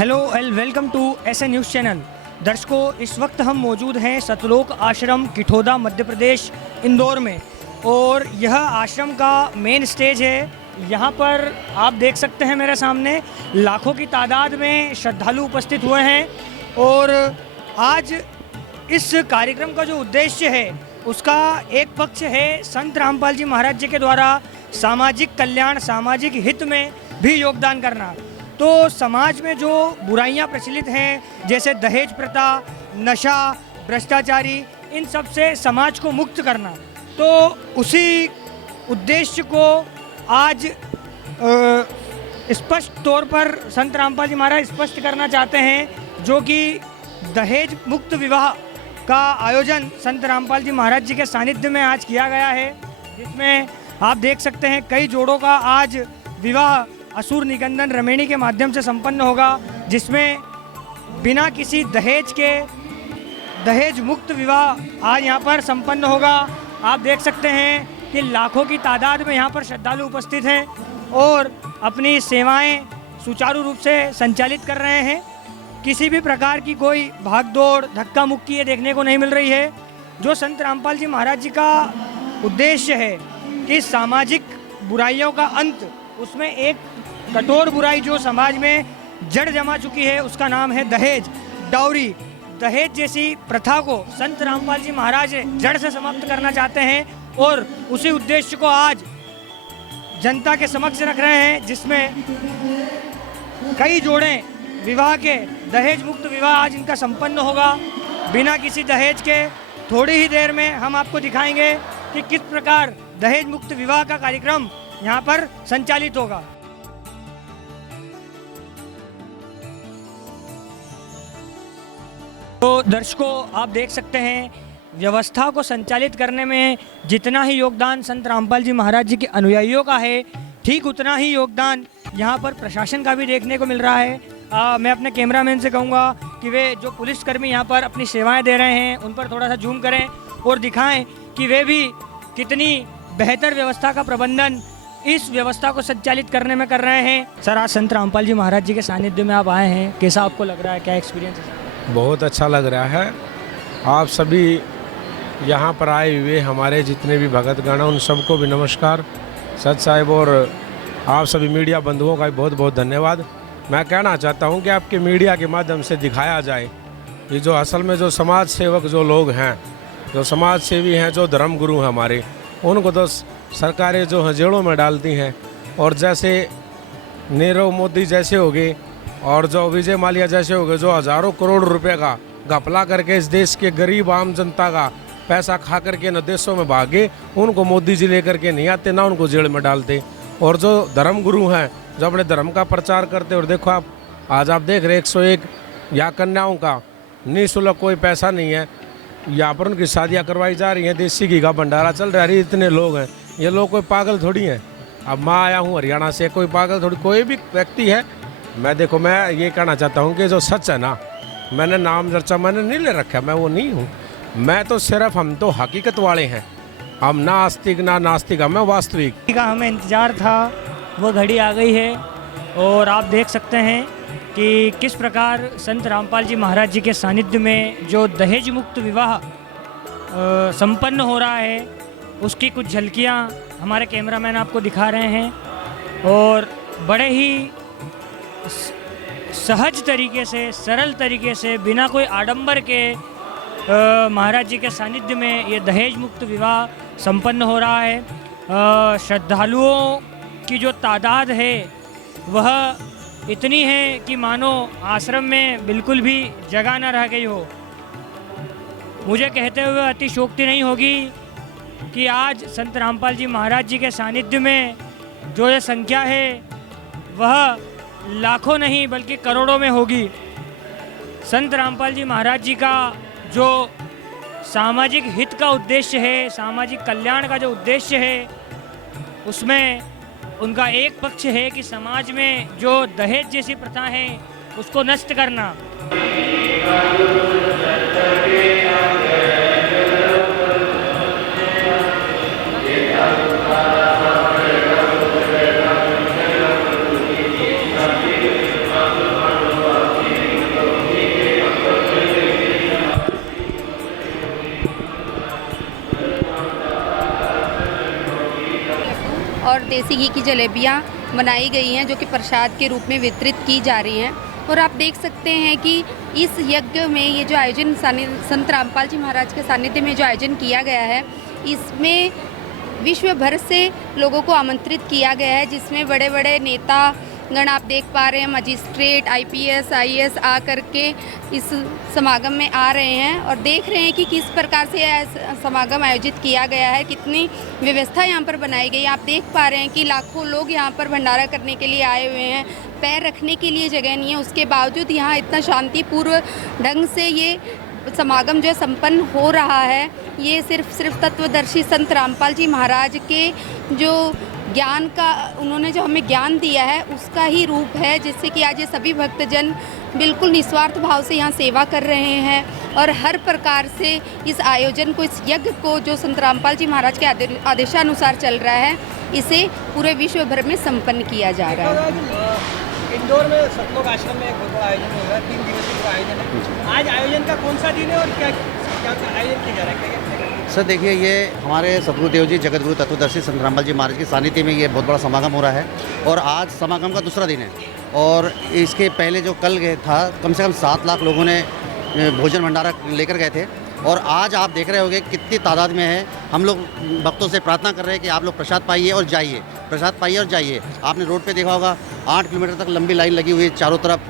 Hello and welcome to S news channel. दर्शकों, इस वक्त हम मौजूद हैं सतलोक आश्रम किठोदा मध्य प्रदेश इंदौर में, और यह आश्रम का मेन स्टेज है। यहाँ पर आप देख सकते हैं मेरे सामने लाखों की तादाद में श्रद्धालु उपस्थित हुए हैं। और आज इस कार्यक्रम का जो उद्देश्य है उसका एक पक्ष है संत रामपाल जी महाराज जी के द्वारा सामाजिक कल्याण, सामाजिक हित में भी योगदान करना। तो समाज में जो बुराइयां प्रचलित हैं, जैसे दहेज प्रथा, नशा, भ्रष्टाचारी, इन सब से समाज को मुक्त करना, तो उसी उद्देश्य को आज स्पष्ट तौर पर संत रामपाल जी महाराज स्पष्ट करना चाहते हैं, जो कि दहेज मुक्त विवाह का आयोजन संत रामपाल जी महाराज जी के सानिध्य में आज किया गया है, जिसमें आप देख सकते हैं कई जोड़ों का आज विवाह असुर निकंदन रमेणी के माध्यम से संपन्न होगा, जिसमें बिना किसी दहेज के दहेज मुक्त विवाह आज यहाँ पर संपन्न होगा। आप देख सकते हैं कि लाखों की तादाद में यहाँ पर श्रद्धालु उपस्थित हैं और अपनी सेवाएं सुचारू रूप से संचालित कर रहे हैं। किसी भी प्रकार की कोई भागदौड़, धक्का मुक्की ये देखने को नहीं मिल रही है। जो संत रामपाल जी महाराज जी का उद्देश्य है कि सामाजिक बुराइयों का अंत, उसमें एक कठोर बुराई जो समाज में जड़ जमा चुकी है उसका नाम है दहेज, डाउरी। दहेज जैसी प्रथा को संत रामपाल जी महाराज जड़ से समाप्त करना चाहते हैं और उसी उद्देश्य को आज जनता के समक्ष रख रहे हैं, जिसमें कई जोड़े विवाह के दहेज मुक्त विवाह आज इनका संपन्न होगा बिना किसी दहेज के। थोड़ी ही देर में हम आपको दिखाएंगे कि किस प्रकार दहेज मुक्त विवाह का कार्यक्रम यहाँ पर संचालित होगा। तो दर्शकों, आप देख सकते हैं व्यवस्था को संचालित करने में जितना ही योगदान संत रामपाल जी महाराज जी के अनुयायियों का है, ठीक उतना ही योगदान यहाँ पर प्रशासन का भी देखने को मिल रहा है। मैं अपने कैमरामैन से कहूँगा कि वे जो पुलिसकर्मी यहाँ पर अपनी सेवाएं दे रहे हैं उन पर थोड़ा सा जूम करें और दिखाएं कि वे भी कितनी बेहतर व्यवस्था का प्रबंधन इस व्यवस्था को संचालित करने में कर रहे हैं। सर, आज संत रामपाल जी महाराज जी के सानिध्य में आप आए हैं, कैसा आपको लग रहा है, क्या एक्सपीरियंस है? बहुत अच्छा लग रहा है। आप सभी यहाँ पर आए हुए हमारे जितने भी भगतगण हैं उन सबको भी नमस्कार सत साहिब, और आप सभी मीडिया बंधुओं का भी बहुत बहुत धन्यवाद। मैं कहना चाहता हूँ कि आपके मीडिया के माध्यम से दिखाया जाए कि जो असल में जो समाज सेवक जो लोग हैं, जो समाज सेवी हैं, जो धर्म गुरु हैं हमारे, उनको तो सरकारें जो हैं जेलों में डालती हैं। और जैसे नीरव मोदी जैसे हो गए और जो विजय माल्या जैसे हो गए, जो हज़ारों करोड़ रुपए का घपला करके इस देश के गरीब आम जनता का पैसा खा करके न देशों में भागे, उनको मोदी जी लेकर के नहीं आते, ना उनको जेल में डालते। और जो धर्म गुरु हैं, जो अपने धर्म का प्रचार करते, और देखो आप आज आप देख रहे 101 या कन्याओं का निःशुल्क कोई पैसा नहीं है, यहाँ पर उनकी शादियाँ करवाई जा रही हैं, देसी घी का भंडारा चल रहा है। इतने लोग हैं, ये लोग कोई पागल थोड़ी हैं। अब मैं आया हूँ हरियाणा से, कोई पागल थोड़ी कोई भी व्यक्ति है। मैं ये कहना चाहता हूँ कि जो सच है ना, मैंने नाम चर्चा मैंने नहीं ले रखा, मैं वो नहीं हूँ। मैं तो सिर्फ, हम तो हकीकत वाले हैं, हम ना आस्तिक ना नास्तिक, हमें वास्तविक का हमें इंतज़ार था, वो घड़ी आ गई है। और आप देख सकते हैं कि किस प्रकार संत रामपाल जी महाराज जी के सानिध्य में जो दहेज मुक्त विवाह संपन्न हो रहा है, उसकी कुछ झलकियाँ हमारे कैमरामैन आपको दिखा रहे हैं। और बड़े ही सहज तरीके से, सरल तरीके से, बिना कोई आडंबर के महाराज जी के सानिध्य में ये दहेज मुक्त विवाह संपन्न हो रहा है। श्रद्धालुओं की जो तादाद है वह इतनी है कि मानो आश्रम में बिल्कुल भी जगह न रह गई हो। मुझे कहते हुए अतिशयोक्ति नहीं होगी कि आज संत रामपाल जी महाराज जी के सानिध्य में जो ये संख्या है वह लाखों नहीं बल्कि करोड़ों में होगी। संत रामपाल जी महाराज जी का जो सामाजिक हित का उद्देश्य है, सामाजिक कल्याण का जो उद्देश्य है, उसमें उनका एक पक्ष है कि समाज में जो दहेज जैसी प्रथा है उसको नष्ट करना। देसी घी की जलेबियाँ बनाई गई हैं जो कि प्रसाद के रूप में वितरित की जा रही हैं। और आप देख सकते हैं कि इस यज्ञ में ये जो आयोजन संत रामपाल जी महाराज के सानिध्य में जो आयोजन किया गया है, इसमें विश्व भर से लोगों को आमंत्रित किया गया है, जिसमें बड़े बड़े नेता गण आप देख पा रहे हैं, मजिस्ट्रेट, IPS, IAS आ करके इस समागम में आ रहे हैं और देख रहे हैं कि किस प्रकार से यह समागम आयोजित किया गया है, कितनी व्यवस्था यहाँ पर बनाई गई है। आप देख पा रहे हैं कि लाखों लोग यहाँ पर भंडारा करने के लिए आए हुए हैं, पैर रखने के लिए जगह नहीं है, उसके बावजूद यहाँ इतना शांतिपूर्व ढंग से ये समागम जो है संपन्न हो रहा है। ये सिर्फ तत्वदर्शी संत रामपाल जी महाराज के जो ज्ञान का उन्होंने जो हमें ज्ञान दिया है उसका ही रूप है, जिससे कि आज ये सभी भक्तजन बिल्कुल निस्वार्थ भाव से यहाँ सेवा कर रहे हैं और हर प्रकार से इस आयोजन को, इस यज्ञ को जो संत रामपाल जी महाराज के आदेशानुसार चल रहा है, इसे पूरे विश्व भर में संपन्न किया जा रहा है। इंदौर में सतलोक आश्रम में एक बहुत बड़ा आयोजन हो रहा है, 3 दिवसीय आयोजन है। आज आयोजन का कौन सा दिन है और क्या आयोजन किया जा रहा है? सर देखिए, ये हमारे सतगुरुदेव जी जगत गुरु तत्वदर्शी संत रामपाल जी महाराज के सानिध्य में ये बहुत बड़ा समागम हो रहा है और आज समागम का दूसरा दिन है। और इसके पहले जो कल था, कम से कम 7 लाख लोगों ने भोजन भंडारा लेकर गए थे और आज आप देख रहे होंगे कितनी तादाद में है। हम लोग भक्तों से प्रार्थना कर रहे हैं कि आप लोग प्रसाद पाइए और जाइए, प्रसाद पाइए और जाइए। आपने रोड पे देखा होगा 8 किलोमीटर तक लंबी लाइन लगी हुई है, चारों तरफ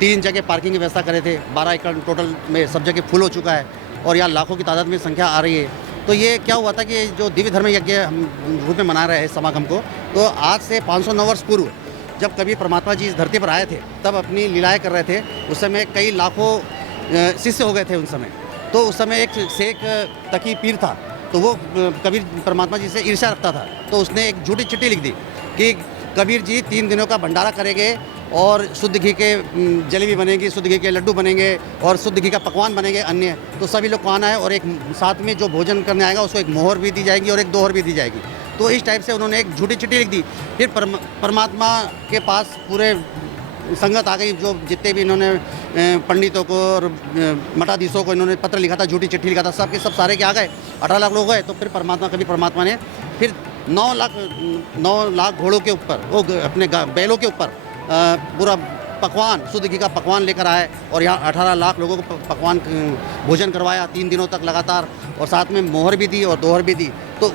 3 जगह पार्किंग की व्यवस्था करे थे, 12 एकड़ टोटल में सब जगह फुल हो चुका है और यहाँ लाखों की तादाद में संख्या आ रही है। तो ये क्या हुआ था कि जो दिव्य धर्म यज्ञ हम रूप में मना रहे हैं समागम को, तो आज से 509 वर्ष पूर्व जब कभी परमात्मा जी इस धरती पर आए थे तब अपनी लीलाएं कर रहे थे। उस समय कई लाखों शिष्य हो गए थे उस समय। तो उस समय एक शेख तकी पीर था, तो वो कबीर परमात्मा जी से ईर्ष्या रखता था, तो उसने एक झूठी चिट्ठी लिख दी कि कबीर जी 3 दिनों का भंडारा करेंगे और शुद्ध घी के जलेबी बनेगी, शुद्ध घी के लड्डू बनेंगे और शुद्ध घी का पकवान बनेंगे अन्य। तो सभी लोग को आना है और एक साथ में जो भोजन करने आएगा उसको एक मोहर भी दी जाएगी और एक दोहर भी दी जाएगी। तो इस टाइप से उन्होंने एक झूठी चिट्ठी लिख दी। फिर परमात्मा के पास पूरे संगत आ गई, जो जितने भी इन्होंने पंडितों को और मठाधीशों को इन्होंने पत्र लिखा था, झूठी चिट्ठी लिखा था, सब के सब सारे के आ गए, 18 लाख लोग गए। तो फिर परमात्मा ने फिर 9 लाख घोड़ों के ऊपर, वो अपने बैलों के ऊपर पूरा पकवान, शुद्ध घी का पकवान लेकर आए और यहाँ 18 लाख लोगों को पकवान भोजन करवाया 3 दिनों तक लगातार, और साथ में मोहर भी दी और दोहर भी दी। तो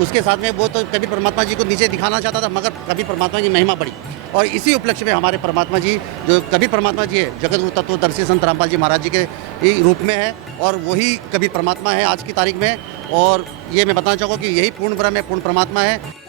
उसके साथ में वो तो कभी परमात्मा जी को नीचे दिखाना चाहता था, मगर कभी परमात्मा की महिमा बढ़ी। और इसी उपलक्ष्य में हमारे परमात्मा जी, जो कभी परमात्मा जी है, जगत गुरु तत्वदर्शी संत रामपाल जी महाराज जी के रूप में है और वही कभी परमात्मा है आज की तारीख में। और ये मैं बताना चाहूँगा कि यही पूर्ण ब्रह्म है, पूर्ण परमात्मा है।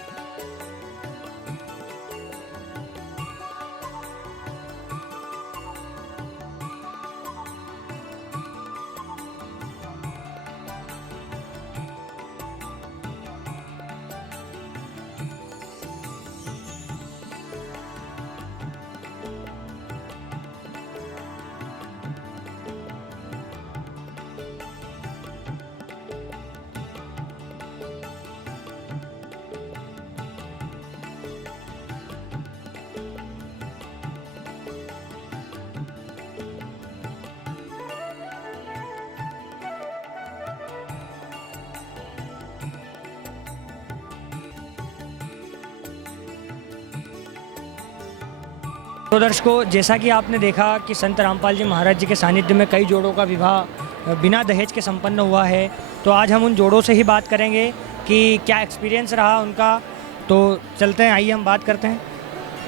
तो दर्शकों, जैसा कि आपने देखा कि संत रामपाल जी महाराज जी के सानिध्य में कई जोड़ों का विवाह बिना दहेज के संपन्न हुआ है। तो आज हम उन जोड़ों से ही बात करेंगे कि क्या एक्सपीरियंस रहा उनका। तो चलते हैं, आइए हम बात करते हैं।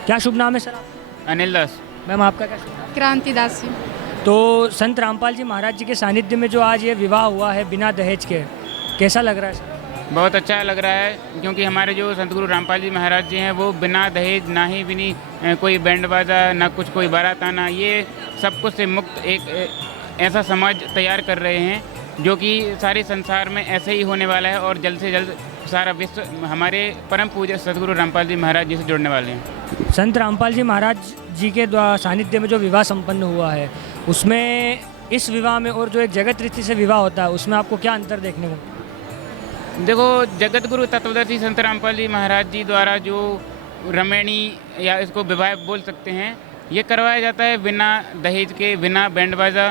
क्या शुभ नाम है सर आपका? अनिल दास। मैम आपका क्या शुभ नाम? क्रांति दास जी। तो संत रामपाल जी महाराज जी के सानिध्य में जो आज ये विवाह हुआ है बिना दहेज के, कैसा लग रहा है सर? बहुत अच्छा लग रहा है, क्योंकि हमारे जो संत गुरु रामपाल जी महाराज जी हैं वो बिना दहेज, ना ही बिनी कोई बैंड बाजा, ना कुछ कोई बारात आना, ये सब कुछ से मुक्त एक ऐसा समाज तैयार कर रहे हैं जो कि सारे संसार में ऐसे ही होने वाला है और जल्द से जल्द सारा विश्व हमारे परम पूज्य सतगुरु रामपाल जी महाराज जी से जुड़ने वाले हैं। संत रामपाल जी महाराज जी के सानिध्य में जो विवाह संपन्न हुआ है, उसमें इस विवाह में और जो एक जगत रीति से विवाह होता है, उसमें आपको क्या अंतर देखने को? देखो, जगत गुरु तत्वदर्शी संत रामपाल जी महाराज जी द्वारा जो रमैनी या इसको विवाह बोल सकते हैं, ये करवाया जाता है बिना दहेज के, बिना बैंड बाजा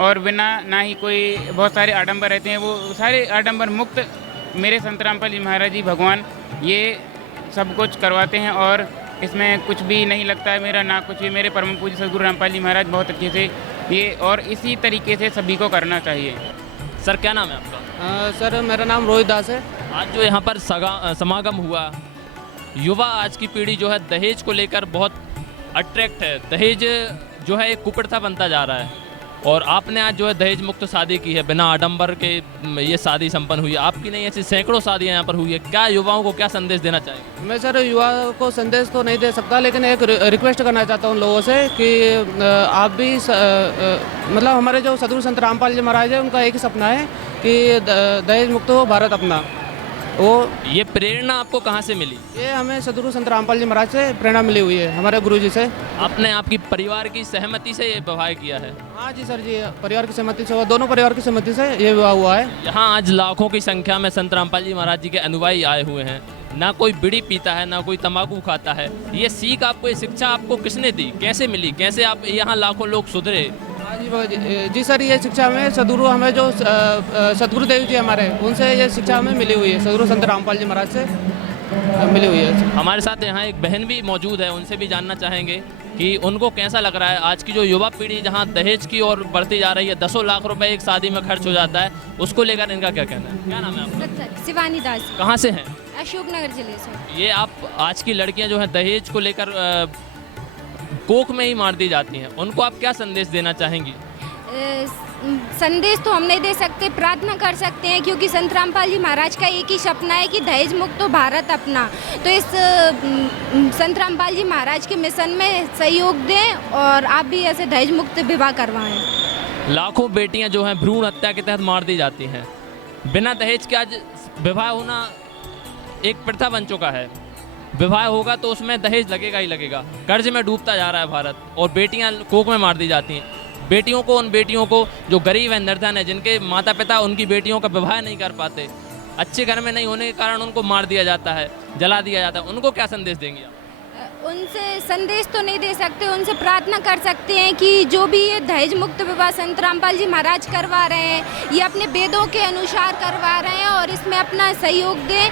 और बिना ना ही कोई बहुत सारे आडंबर रहते हैं, वो सारे आडंबर मुक्त मेरे संत रामपाल जी महाराज जी भगवान ये सब कुछ करवाते हैं और इसमें कुछ भी नहीं लगता है मेरा, ना कुछ भी। मेरे परम पूज्य सद्गुरु रामपाल जी महाराज बहुत अच्छे से ये और इसी तरीके से सभी को करना चाहिए। सर क्या नाम है आपका? सर मेरा नाम रोहित दास है। आज जो यहाँ पर समागम हुआ, युवा आज की पीढ़ी जो है दहेज को लेकर बहुत अट्रैक्ट है। दहेज जो है एक कुप्रथा बनता जा रहा है और आपने आज जो है दहेज मुक्त शादी की है, बिना आडंबर के ये शादी संपन्न हुई है। आपकी नहीं, ऐसी सैकड़ों शादियाँ यहाँ पर हुई है। क्या युवाओं को क्या संदेश देना चाहेंगे? मैं सर युवा को संदेश तो नहीं दे सकता, लेकिन एक रिक्वेस्ट करना चाहता हूँ उन लोगों से कि आप भी मतलब हमारे जो सद्गुरु संत रामपाल जी महाराज है, उनका एक ही सपना है कि दहेज मुक्त हो भारत अपना। वो ये प्रेरणा आपको कहाँ से मिली? ये हमें सद्गुरु संत रामपाल जी महाराज से प्रेरणा मिली हुई है, हमारे गुरु जी से। आपने आपकी परिवार की सहमति से ये विवाह किया है? हाँ जी सर जी, परिवार की सहमति से, दोनों परिवार की सहमति से ये विवाह हुआ है। यहाँ आज लाखों की संख्या में संत रामपाल जी महाराज जी के अनुयायी आए हुए हैं। ना कोई बीड़ी पीता है, ना कोई तंबाकू खाता है। ये सीख आपको, ये शिक्षा आपको किसने दी, कैसे मिली, कैसे आप यहाँ लाखों लोग सुधरे? हाँ जी सर, ये शिक्षा हमें सद्गुरु, हमें जो सद्गुरु देव जी हमारे, उनसे ये शिक्षा हमें मिली हुई है, सद्गुरु संत रामपाल जी महाराज से मिली हुई है। हमारे साथ यहाँ एक बहन भी मौजूद है, उनसे भी जानना चाहेंगे कि उनको कैसा लग रहा है आज की जो युवा पीढ़ी जहाँ दहेज की ओर बढ़ती जा रही है। 10 लाख रुपए एक शादी में खर्च हो जाता है, उसको लेकर इनका क्या कहना है? क्या नाम है आपका? शिवानी दास। कहाँ से हैं? अशोकनगर जिले से। ये आप आज की लड़कियाँ जो हैं दहेज को लेकर कोख में ही मार दी जाती हैं, उनको आप क्या संदेश देना चाहेंगी? संदेश तो हम नहीं दे सकते, प्रार्थना कर सकते हैं, क्योंकि संत रामपाल जी महाराज का एक ही सपना है कि दहेज मुक्त हो भारत अपना। तो इस संत रामपाल जी महाराज के मिशन में सहयोग दें और आप भी ऐसे दहेज मुक्त विवाह करवाएं। लाखों बेटियां जो हैं भ्रूण हत्या के तहत मार दी जाती हैं। बिना दहेज के आज विवाह होना एक प्रथा बन चुका है। विवाह होगा तो उसमें दहेज लगेगा ही लगेगा। कर्ज में डूबता जा रहा है भारत और बेटियां कोख में मार दी जाती हैं। बेटियों को, उन बेटियों को जो गरीब है, निर्धन है, जिनके माता पिता उनकी बेटियों का विवाह नहीं कर पाते, अच्छे घर में नहीं होने के कारण उनको मार दिया जाता है, जला दिया जाता है, उनको क्या संदेश देंगे आप? उनसे संदेश तो नहीं दे सकते, उनसे प्रार्थना कर सकते हैं कि जो भी ये दहेज मुक्त विवाह संत रामपाल जी महाराज करवा रहे हैं, ये अपने वेदों के अनुसार करवा रहे हैं और इसमें अपना सहयोग दें।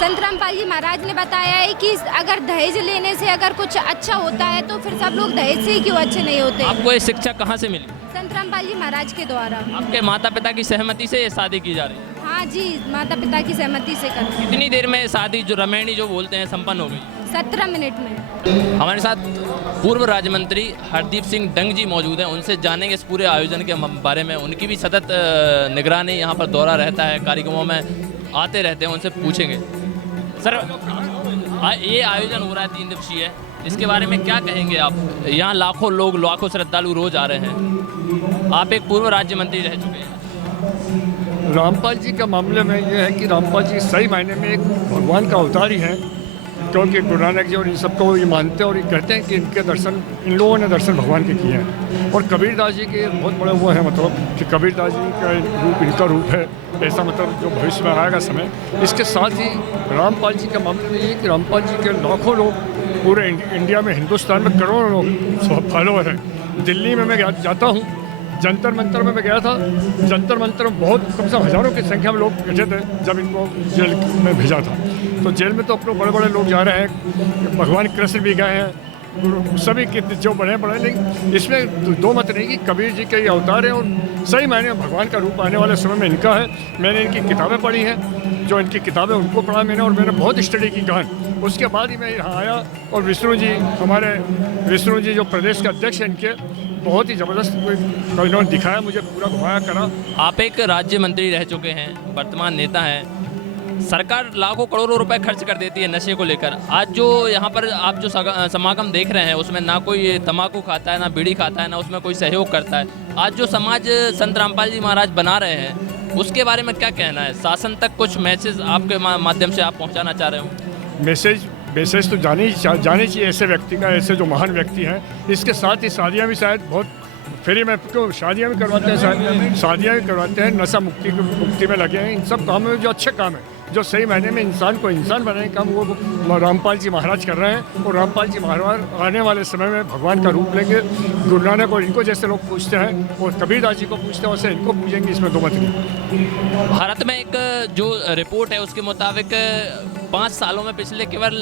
संत रामपाल जी महाराज ने बताया है कि अगर दहेज लेने से अगर कुछ अच्छा होता है तो फिर सब लोग दहेज से ही क्यों अच्छे नहीं होते। आपको ये शिक्षा कहाँ से मिली? संत रामपाल जी महाराज के द्वारा। आपके माता पिता की सहमति से ये शादी की जा रही है? हाँ जी, माता पिता की सहमति से कर। कितनी देर में शादी जो रमैनी जो बोलते हैं संपन्न हो गई? 17 मिनट में। हमारे साथ पूर्व राज्य मंत्री हरदीप सिंह डंग जी मौजूद हैं, उनसे जानेंगे इस पूरे आयोजन के बारे में। उनकी भी सतत निगरानी, यहाँ पर दौरा रहता है, कार्यक्रमों में आते रहते हैं, उनसे पूछेंगे। सर, ये आयोजन हो रहा है 3 दिवसीय, इसके बारे में क्या कहेंगे आप? यहाँ लाखों लोग, लाखों श्रद्धालु रोज आ रहे हैं। आप एक पूर्व राज्य मंत्री रह चुके हैं। रामपाल जी के मामले में ये है कि रामपाल जी सही मायने में एक भगवान का अवतार ही है, क्योंकि गुरु नानक जी और इन सबको ये मानते हैं और ये कहते हैं कि इनके दर्शन, इन लोगों ने दर्शन भगवान के किए हैं। और कबीरदास जी के बहुत बड़े वो है, मतलब कि कबीरदास जी का रूप इनका रूप है, ऐसा मतलब जो भविष्य में आएगा समय। इसके साथ ही रामपाल जी के मामले में ये कि रामपाल जी के लाखों लोग पूरे इंडिया में, हिंदुस्तान में करोड़ों लोग फॉलोअर हैं। दिल्ली में मैं जाता हूँ, जंतर मंतर में मैं गया था, जंतर मंतर में बहुत कम से कम हज़ारों की संख्या में लोग बैठे थे जब इनको जेल में भेजा था। तो जेल में तो अपने बड़े बड़े लोग जा रहे हैं, भगवान कृष्ण भी गए हैं, सभी के जो बड़े बड़े, लेकिन इसमें दो मत नहीं कि कबीर जी के ये अवतार हैं और सही मायने में भगवान का रूप आने वाले समय में इनका है। मैंने इनकी किताबें पढ़ी हैं, जो इनकी किताबें उनको पढ़ा मैंने, और मैंने बहुत स्टडी की गहन। उसके बाद ही मैं यहाँ आया और विष्णु जी, हमारे विष्णु जी जो प्रदेश के अध्यक्ष हैं, इनके बहुत ही ज़बरदस्त इन्होंने दिखाया, मुझे पूरा घुमाया करा। आप एक राज्य मंत्री रह चुके हैं, वर्तमान नेता हैं। सरकार लाखों करोड़ों रुपए खर्च कर देती है नशे को लेकर। आज जो यहाँ पर आप जो समागम देख रहे हैं, उसमें ना कोई तंबाकू खाता है, ना बीड़ी खाता है, ना उसमें कोई सहयोग करता है। आज जो समाज संत रामपाल जी महाराज बना रहे हैं, उसके बारे में क्या कहना है? शासन तक कुछ मैसेज आपके माध्यम से आप पहुँचाना चाह रहे हो? मैसेज तो जानी चाहिए ऐसे व्यक्ति का, ऐसे जो महान व्यक्ति हैं। इसके साथ ही शादियाँ भी शायद बहुत फ्री में, क्यों शादियाँ भी करवाते हैं, शादियाँ भी करवाते हैं, नशा मुक्ति में लगे हैं। इन सब कामों में जो अच्छे काम है, जो सही मायने में इंसान को इंसान बनाने का काम, वो रामपाल जी महाराज कर रहे हैं। और रामपाल जी महाराज आने वाले समय में भगवान का रूप लेंगे। गुरु नानक और इनको जैसे लोग पूछते हैं और कबीरदास जी को पूछते हैं, वैसे इनको पूजेंगे, इसमें दो मत नहीं। भारत में एक जो रिपोर्ट है उसके मुताबिक 5 सालों में पिछले केवल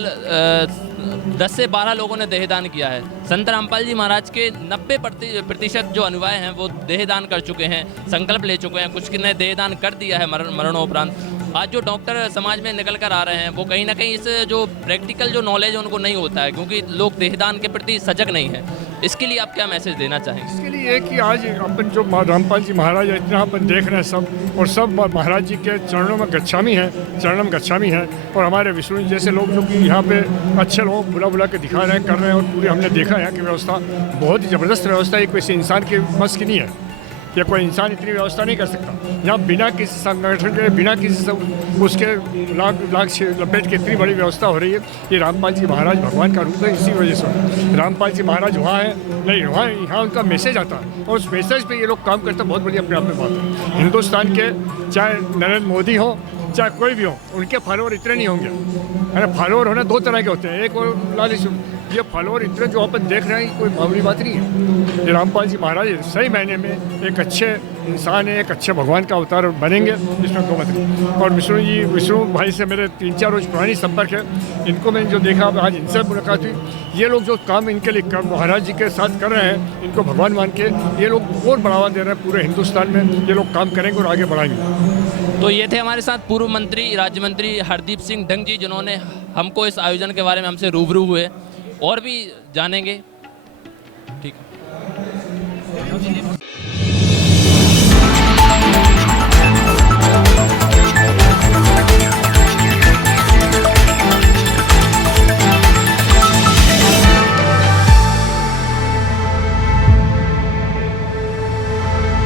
10 से 12 लोगों ने देहदान किया है। संत रामपाल जी महाराज के 90% जो अनुयायी हैं वो देहदान कर चुके हैं, संकल्प ले चुके हैं, कुछ ने देहदान कर दिया है मरणोपरांत। आज जो डॉक्टर समाज में निकल कर आ रहे हैं वो कहीं ना कहीं इस जो प्रैक्टिकल जो नॉलेज है उनको नहीं होता है, क्योंकि लोग देहदान के प्रति सजग नहीं है। इसके लिए आप क्या मैसेज देना चाहेंगे? इसके लिए कि आज अपन जो रामपाल जी महाराज इतना अपन देख रहे हैं सब, और सब महाराज जी के चरणों में गच्छामी हैं, और हमारे विष्णु जैसे लोग जो कि यहाँ पे अच्छे लोग बुला के दिखा रहे हैं, कर रहे हैं, और पूरे हमने देखा है कि व्यवस्था बहुत ही ज़बरदस्त व्यवस्था है। कोई इंसान के बस की नहीं है कि कोई इंसान इतनी व्यवस्था नहीं कर सकता। यहाँ बिना किसी संगठन के, बिना किसी उसके लाख लपेट के इतनी बड़ी व्यवस्था हो रही है। ये रामपाल जी महाराज भगवान का रूप है, इसी वजह से रामपाल जी महाराज वहाँ है नहीं, वहाँ यहाँ उनका मैसेज आता है, और उस मैसेज पे ये लोग काम करते हैं। बहुत बड़ी अपने आप में बात है। हिंदुस्तान के चाहे नरेंद्र मोदी हो, चाहे कोई भी हो, उनके फॉलोअर इतने नहीं होंगे। अरे फॉलोअर होना 2 तरह के होते हैं, एक और लालिश। ये फॉलोअर इतने जो अपन देख रहे हैं कोई मामूली बात नहीं है। ये रामपाल जी महाराज सही मायने में एक अच्छे इंसान है, एक अच्छे भगवान का अवतार बनेंगे, इसमें कोई मत नहीं। और विष्णु भाई से मेरे 3-4 रोज पुरानी संपर्क है। इनको मैंने जो देखा, आज इनसे मुलाकात हुई। ये लोग जो काम इनके लिए महाराज जी के साथ कर रहे हैं, इनको भगवान मान के ये लोग और बढ़ावा दे रहे हैं। पूरे हिंदुस्तान में ये लोग काम करेंगे और आगे बढ़ाएंगे। तो ये थे हमारे साथ पूर्व मंत्री, राज्य मंत्री हरदीप सिंह डंग जी, जिन्होंने हमको इस आयोजन के बारे में हमसे रूबरू हुए। और भी जानेंगे, ठीक है।